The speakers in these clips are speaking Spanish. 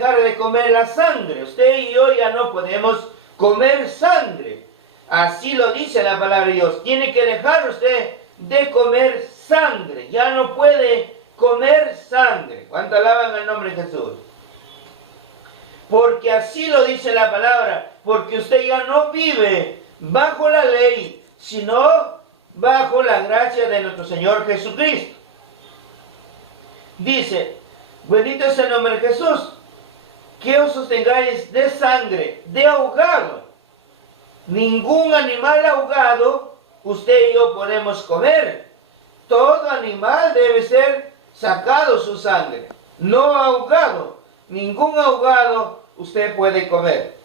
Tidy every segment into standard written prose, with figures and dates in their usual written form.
dejar de comer la sangre. Usted y yo ya no podemos comer sangre. Así lo dice la palabra de Dios. Tiene que dejar usted de comer sangre. Ya no puede comer sangre. ¿Cuánto alaban el nombre de Jesús? Porque así lo dice la palabra. Porque usted ya no vive bajo la ley, sino bajo la gracia de nuestro Señor Jesucristo. Dice, bendito es el nombre de Jesús, que os sostengáis de sangre, de ahogado. Ningún animal ahogado usted y yo podemos comer. Todo animal debe ser sacado su sangre, no ahogado. Ningún ahogado usted puede comer.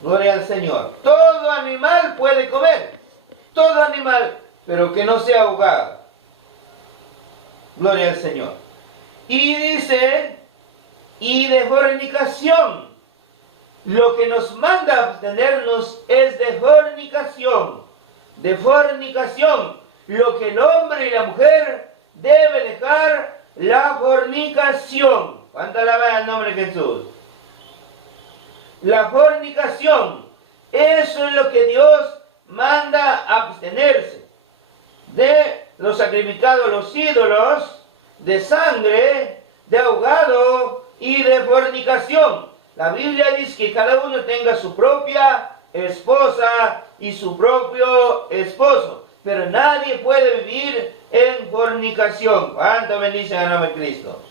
Gloria al Señor. Todo animal puede comer. Todo animal, pero que no sea ahogado. Gloria al Señor. Y dice, y de fornicación. Lo que nos manda a abstenernos es de fornicación. De fornicación. Lo que el hombre y la mujer debe dejar, la fornicación. ¿Cuánto alaba el nombre de Jesús? La fornicación. Eso es lo que Dios manda a abstenerse. De los sacrificados a los ídolos, de sangre, de ahogado y de fornicación. La Biblia dice que cada uno tenga su propia esposa y su propio esposo. Pero nadie puede vivir en fornicación. ¿Cuánto bendice el nombre de Cristo?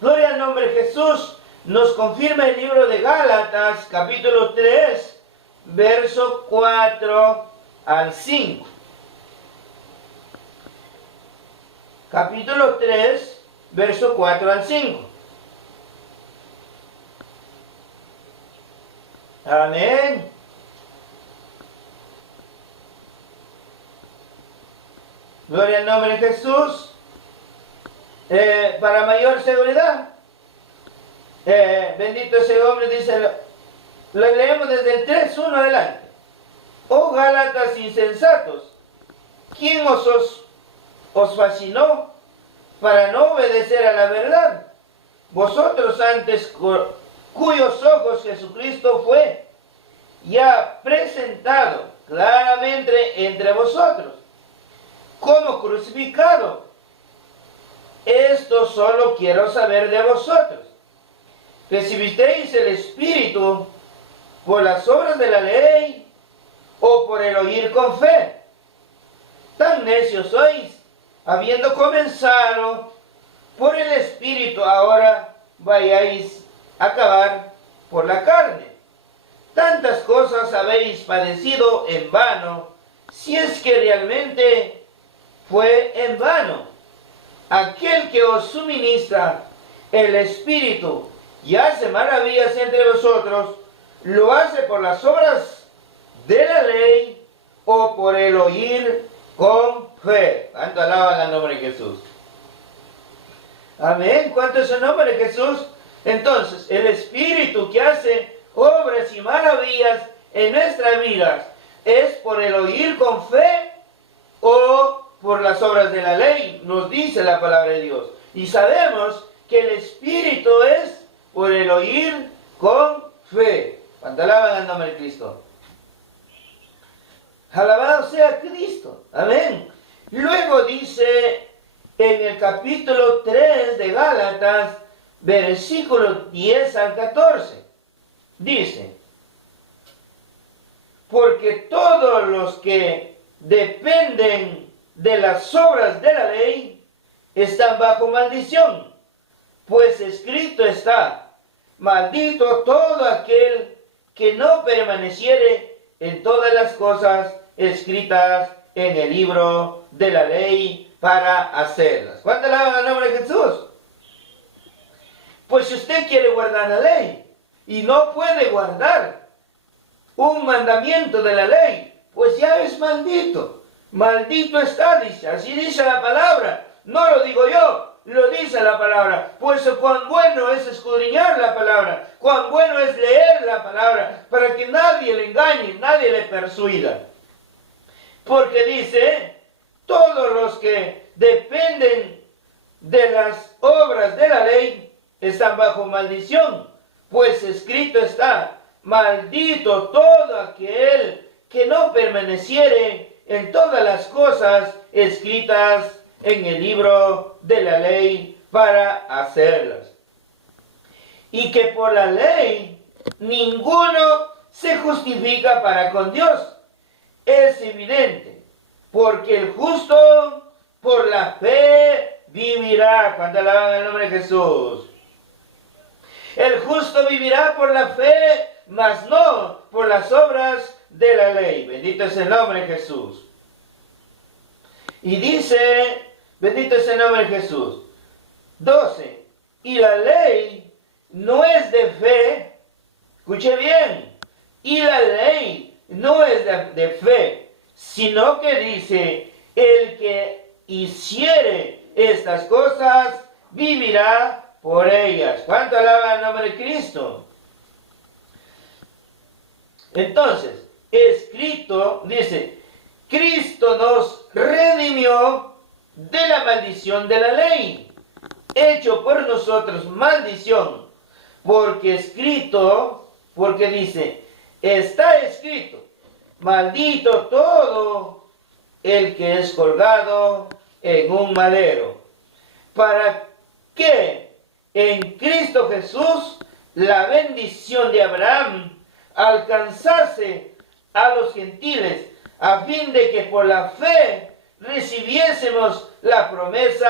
Gloria al nombre de Jesús. Nos confirma el libro de Gálatas, capítulo 3, verso 4 al 5. Capítulo 3, verso 4 al 5. Amén. Gloria al nombre de Jesús. Para mayor seguridad, bendito ese hombre, dice, lo leemos desde el 3:1 adelante. Oh Gálatas insensatos, ¿quién os fascinó para no obedecer a la verdad? Vosotros antes, cuyos ojos Jesucristo fue ya presentado claramente entre vosotros, como crucificado. Esto solo quiero saber de vosotros. ¿Recibisteis el Espíritu por las obras de la ley o por el oír con fe? Tan necios sois, habiendo comenzado por el Espíritu, ahora vayáis a acabar por la carne. Tantas cosas habéis padecido en vano, si es que realmente fue en vano. Aquel que os suministra el Espíritu y hace maravillas entre vosotros, ¿lo hace por las obras de la ley o por el oír con fe? ¿Cuánto alaban al nombre de Jesús? Amén. ¿Cuánto es el nombre de Jesús? Entonces, el Espíritu que hace obras y maravillas en nuestras vidas, ¿es por el oír con fe o por las obras de la ley? Nos dice la palabra de Dios. Y sabemos que el Espíritu es por el oír con fe. ¿Cuánto alaban al nombre de Cristo? Alabado sea Cristo. Amén. Luego dice en el capítulo 3 de Gálatas, versículos 10 al 14. Dice, porque todos los que dependen de las obras de la ley están bajo maldición, pues escrito está, maldito todo aquel que no permaneciere en todas las cosas escritas en el libro de la ley para hacerlas. ¿Cuánto alaban al nombre de Jesús? Pues si usted quiere guardar la ley y no puede guardar un mandamiento de la ley, pues ya es maldito. Maldito está, dice, así dice la palabra. No lo digo yo, lo dice la palabra. Pues cuán bueno es escudriñar la palabra, cuán bueno es leer la palabra, para que nadie le engañe, nadie le persuada. Porque dice, todos los que dependen de las obras de la ley están bajo maldición, pues escrito está: maldito todo aquel que no permaneciere en todas las cosas escritas en el libro de la ley para hacerlas. Y que por la ley ninguno se justifica para con Dios. Es evidente, porque el justo por la fe vivirá. Cuando alaban el nombre de Jesús. El justo vivirá por la fe, mas no por las obras de la ley. Bendito es el nombre de Jesús. Y dice, bendito es el nombre de Jesús. 12. Y la ley no es de fe. Escuche bien. Y la ley no es de fe, sino que dice: el que hiciere estas cosas vivirá por ellas. ¿Cuánto alaba el nombre de Cristo? Entonces, escrito, dice: Cristo nos redimió de la maldición de la ley, hecho por nosotros maldición, porque escrito, porque dice, está escrito: maldito todo el que es colgado en un madero, para que en Cristo Jesús la bendición de Abraham alcanzase a los gentiles, a fin de que por la fe recibiésemos la promesa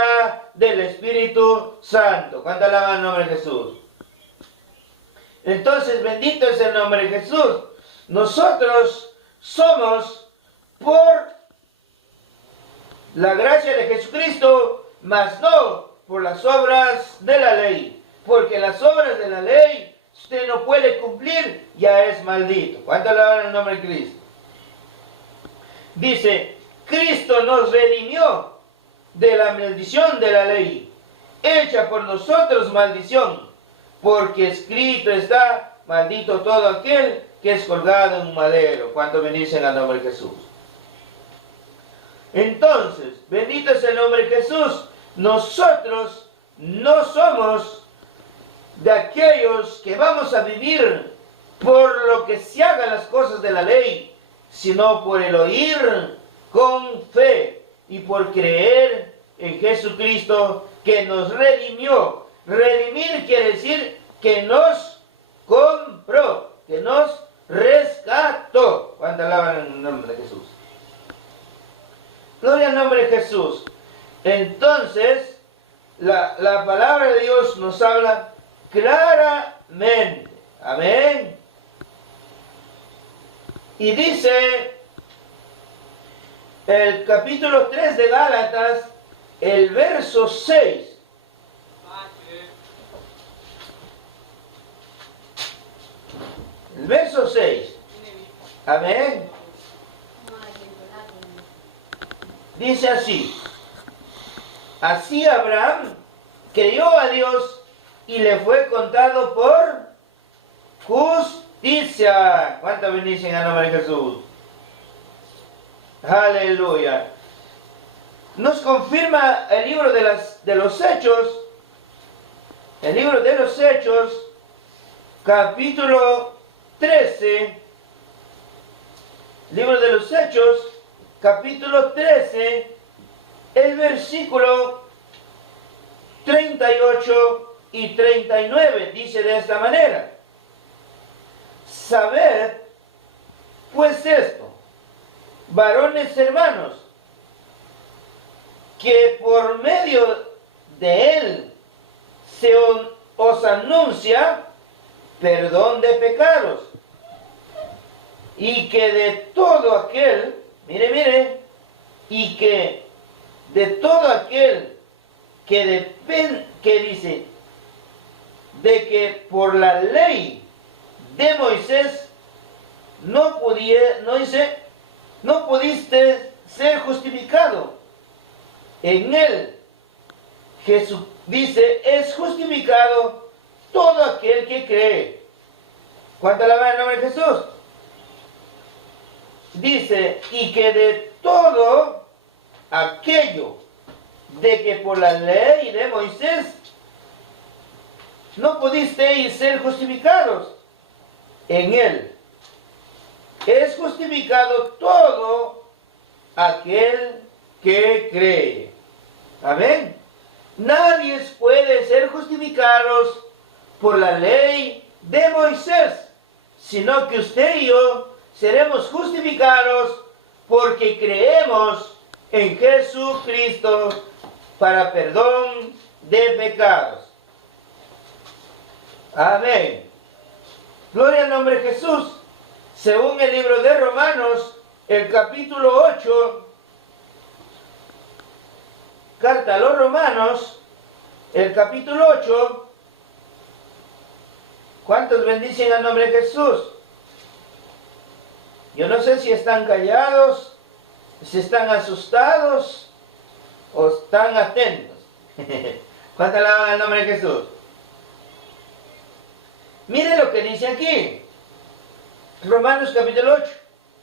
del Espíritu Santo. ¿Cuánto alaban el nombre de Jesús? Entonces, bendito es el nombre de Jesús. Nosotros somos por la gracia de Jesucristo, mas no por las obras de la ley, porque las obras de la ley usted no puede cumplir, ya es maldito. ¿Cuánto alaban el nombre de Cristo? Dice: Cristo nos redimió de la maldición de la ley, hecha por nosotros maldición, porque escrito está: maldito todo aquel que es colgado en un madero. ¿Cuánto bendicen al nombre de Jesús? Entonces, bendito es el nombre de Jesús. Nosotros no somos de aquellos que vamos a vivir por lo que se hagan las cosas de la ley, sino por el oír con fe y por creer en Jesucristo, que nos redimió. Redimir quiere decir que nos compró, que nos rescató. ¿Cuánto alaban el nombre de Jesús? Gloria al nombre de Jesús. Entonces, la palabra de Dios nos habla claramente. Amén. Y dice el capítulo 3 de Gálatas, el verso 6. El verso 6. Amén. Dice así: así Abraham creyó a Dios y le fue contado por justicia. ¿Cuánta bendición en nombre de Jesús? Aleluya. Nos confirma el libro de los Hechos, el libro de los Hechos, capítulo 13, libro de los Hechos, capítulo 13, el versículo 38 y 39, dice de esta manera: sabed pues esto, varones hermanos, que por medio de él se os anuncia perdón de pecados, y que de todo aquel, mire, y que de todo aquel que dice de que por la ley de Moisés no pudiste ser justificado. En él, Jesús dice, es justificado todo aquel que cree. ¿Cuánto alaban el nombre de Jesús? Dice, y que de todo aquello de que por la ley de Moisés no pudisteis ser justificados en él. Es justificado todo aquel que cree. Amén. Nadie puede ser justificados por la ley de Moisés, sino que usted y yo seremos justificados porque creemos en Jesucristo para perdón de pecados. Amén. Gloria al nombre de Jesús. Según el libro de Romanos, el capítulo 8, carta a los Romanos, el capítulo 8, ¿cuántos bendicen al nombre de Jesús? Yo no sé si están callados, si están asustados o están atentos. ¿Cuántos alaban al nombre de Jesús? Mire lo que dice aquí. Romanos capítulo 8,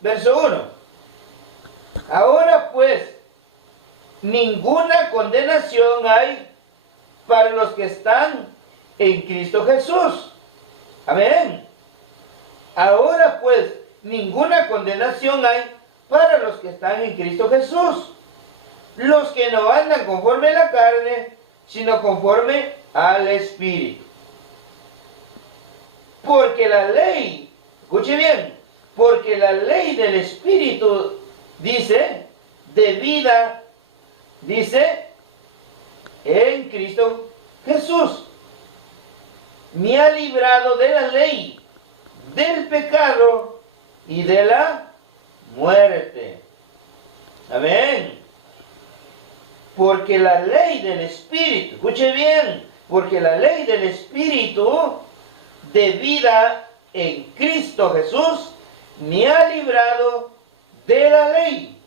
verso 1. Ahora pues, ninguna condenación hay para los que están en Cristo Jesús. Amén. Ahora pues, ninguna condenación hay para los que están en Cristo Jesús. Los que no andan conforme a la carne, sino conforme al Espíritu. Porque la ley, escuche bien, porque la ley del Espíritu dice, de vida, dice, en Cristo Jesús, me ha librado de la ley, del pecado y de la muerte. Amén. Porque la ley del Espíritu, escuche bien, porque la ley del Espíritu de vida en Cristo Jesús me ha librado de la ley,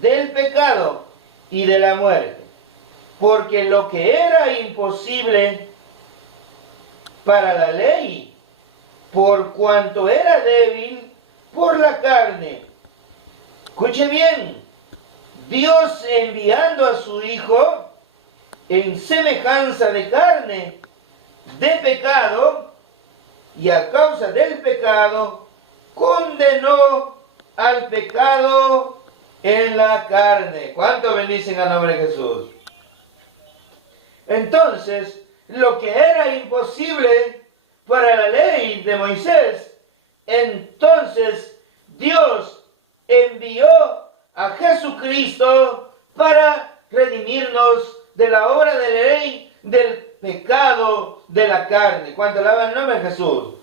del pecado y de la muerte. Porque lo que era imposible para la ley, por cuanto era débil por la carne. Escuche bien, Dios enviando a su Hijo en semejanza de carne, de pecado, y a causa del pecado, condenó al pecado en la carne. ¿Cuánto bendicen al nombre de Jesús? Entonces, lo que era imposible para la ley de Moisés, entonces Dios envió a Jesucristo para redimirnos de la obra de la ley, del pecado de la carne. ¿Cuánto alaban el nombre de Jesús?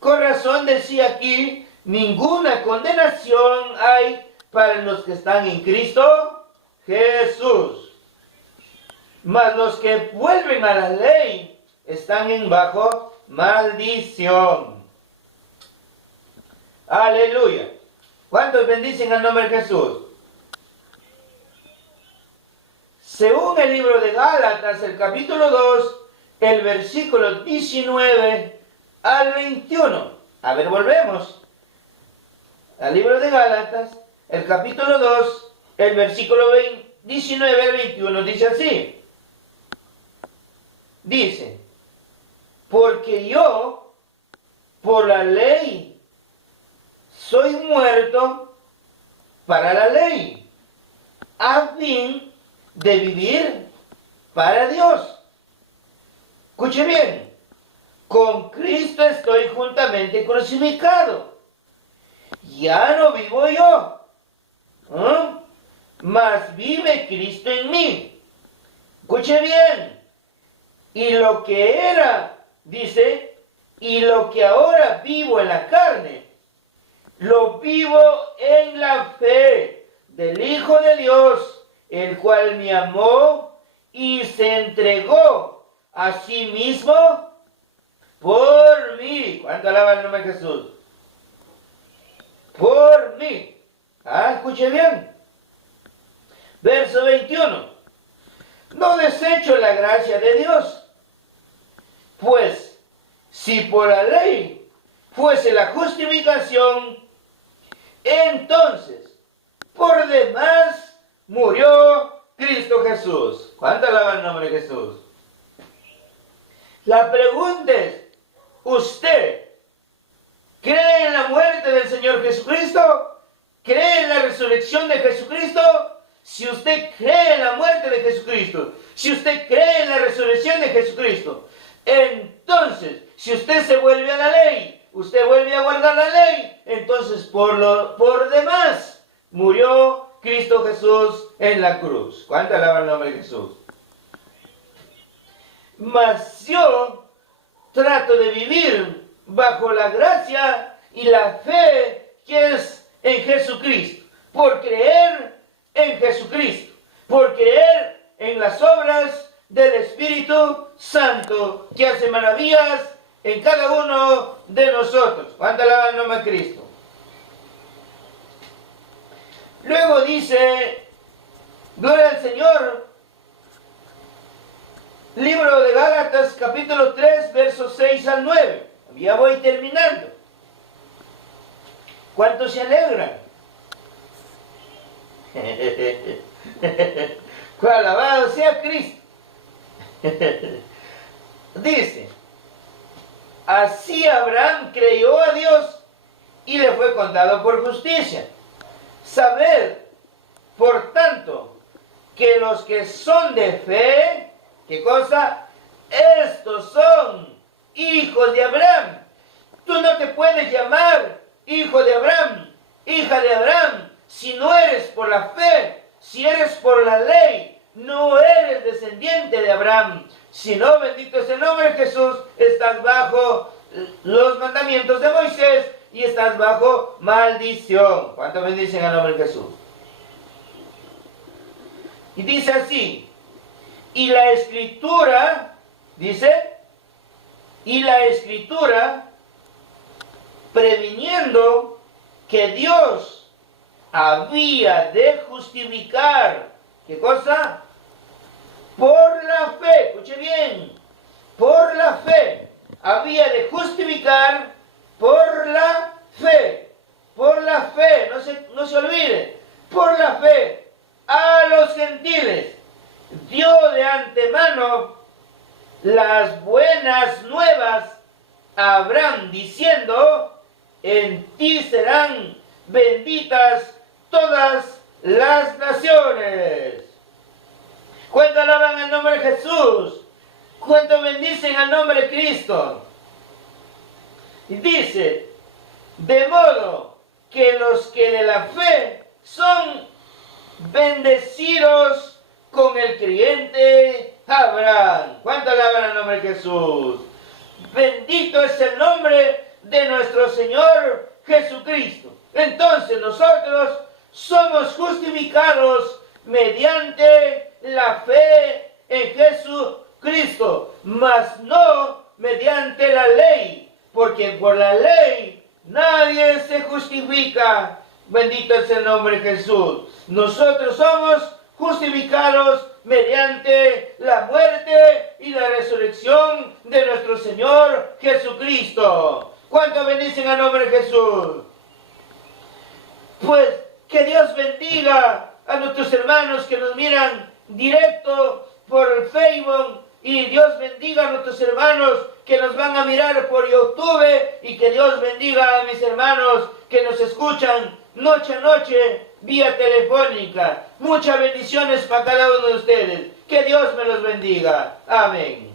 Con razón decía aquí, ninguna condenación hay para los que están en Cristo Jesús. Mas los que vuelven a la ley están bajo maldición. Aleluya. ¿Cuántos bendicen al nombre de Jesús? Según el libro de Gálatas, el capítulo 2, el versículo 19 al 21. A ver, volvemos al libro de Gálatas, el capítulo 2, el versículo 19 al 21. Dice así. Dice, porque yo, por la ley, soy muerto para la ley, a fin de vivir para Dios. Escuche bien, con Cristo estoy juntamente crucificado. Ya no vivo yo, mas vive Cristo en mí. Escuche bien, y lo que era, dice, y lo que ahora vivo en la carne, lo vivo en la fe del Hijo de Dios, el cual me amó y se entregó a sí mismo por mí. ¿Cuánto alaba el nombre de Jesús? Por mí. Escuche bien. Verso 21. No desecho la gracia de Dios, pues si por la ley fuese la justificación, entonces por demás murió Cristo Jesús. ¿Cuánto alaba el nombre de Jesús? La pregunta es, ¿usted cree en la muerte del Señor Jesucristo? ¿Cree en la resurrección de Jesucristo? Si usted cree en la muerte de Jesucristo, si usted cree en la resurrección de Jesucristo, entonces, si usted se vuelve a la ley, usted vuelve a guardar la ley, entonces por demás murió Cristo Jesús en la cruz. ¿Cuánto alaba el nombre de Jesús? Mas yo trato de vivir bajo la gracia y la fe que es en Jesucristo, por creer en Jesucristo, por creer en las obras del Espíritu Santo que hace maravillas en cada uno de nosotros. ¿Cuánto alaba el nombre de Cristo? Luego dice, gloria al Señor, libro de Gálatas, capítulo 3, versos 6 al 9. Ya voy terminando. ¿Cuántos se alegran? Alabado sea Cristo. Dice, así Abraham creyó a Dios y le fue contado por justicia. Sabed, por tanto, que los que son de fe, ¿qué cosa? Estos son hijos de Abraham. Tú no te puedes llamar hijo de Abraham, hija de Abraham, si no eres por la fe, si eres por la ley, no eres descendiente de Abraham. Si no, bendito es el nombre de Jesús, estás bajo los mandamientos de Moisés y estás bajo maldición. ¿Cuántos bendicen al nombre de Jesús? Y dice así, y la Escritura, dice, y la Escritura, previniendo que Dios había de justificar, ¿qué cosa? Por la fe, escuche bien, por la fe, había de justificar por la fe, no se olvide, por la fe, a los gentiles, dio de antemano las buenas nuevas a Abraham, diciendo, en ti serán benditas todas las naciones. ¿Cuánto alaban el nombre de Jesús? ¿Cuánto bendicen al nombre de Cristo? Y dice, de modo que los que de la fe son bendecidos con el creyente Abraham. ¿Cuánto alaban el nombre de Jesús? Bendito es el nombre de nuestro Señor Jesucristo. Entonces nosotros somos justificados mediante la fe en Jesucristo, mas no mediante la ley, porque por la ley nadie se justifica. Bendito es el nombre de Jesús. Nosotros somos justificados mediante la muerte y la resurrección de nuestro Señor Jesucristo. ¿Cuántos bendicen al nombre de Jesús? Pues que Dios bendiga a nuestros hermanos que nos miran directo por Facebook, y Dios bendiga a nuestros hermanos que nos van a mirar por YouTube, y que Dios bendiga a mis hermanos que nos escuchan noche a noche vía telefónica. Muchas bendiciones para cada uno de ustedes. Que Dios me los bendiga. Amén.